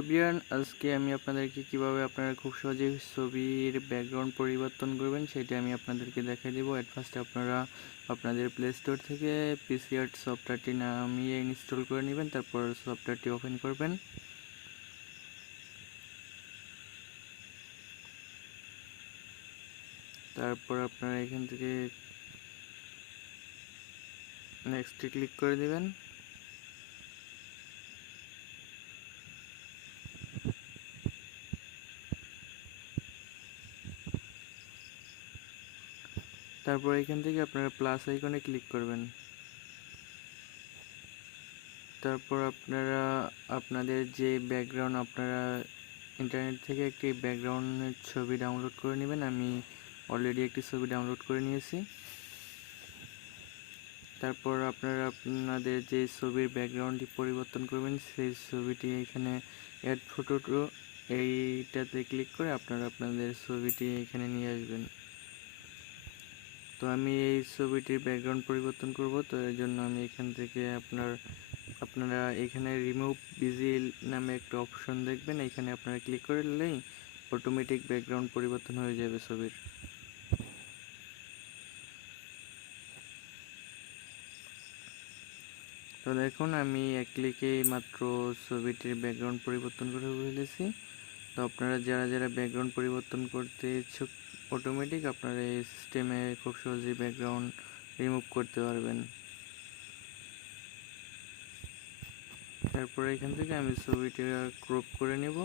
Everyone, আজকে আমি আপনাদেরকে কিভাবে আপনারা খুব সহজেই ছবির ব্যাকগ্রাউন্ড পরিবর্তন করবেন সেটা আমি আপনাদেরকে দেখিয়ে দেবো। এট ফার্স্ট আপনারা আপনাদের প্লে স্টোর থেকে পিক্সআর্ট সফটওয়্যারটি নামিয়ে ইনস্টল করে নেবেন, তারপর সফটওয়্যারটি ওপেন করবেন। তারপর আপনারা এখান থেকে নেক্সটে ক্লিক করে দেবেন। তারপর এখান থেকে আপনারা প্লাস আইকনে ক্লিক করবেন। তারপর আপনারা আপনাদের যে ব্যাকগ্রাউন্ড আপনারা ইন্টারনেট থেকে একটি ব্যাকগ্রাউন্ডের ছবি ডাউনলোড করে নেবেন। আমি অলরেডি একটি ছবি ডাউনলোড করে নিয়েছি। তারপর আপনারা আপনাদের যে ছবির ব্যাকগ্রাউন্ডটি পরিবর্তন করবেন সেই ছবিটি এখানে অ্যাড ফটো টু এইটাতে ক্লিক করে আপনারা আপনাদের ছবিটি এখানে নিয়ে আসবেন। তো আমি এই ছবিটির ব্যাকগ্রাউন্ড পরিবর্তন করব, তো এর জন্য আমি এখান থেকে আপনারা এখানে রিমুভ ভিজিল নামে একটা অপশন দেখবেন, এখানে আপনারা ক্লিক করলেই অটোমেটিক ব্যাকগ্রাউন্ড পরিবর্তন হয়ে যাবে ছবির। তো দেখুন আমি এক ক্লিকেই মাত্র ছবিটির ব্যাকগ্রাউন্ড পরিবর্তন করে ফেলেছি। তো আপনারা যারা ব্যাকগ্রাউন্ড পরিবর্তন করতে ইচ্ছুক অটোমেটিক আপনারা এই সিস্টেমে খুব সহজেই ব্যাকগ্রাউন্ড রিমুভ করতে পারবেন। তারপরে এখান থেকে আমি ছবিটি ক্রপ করে নেব।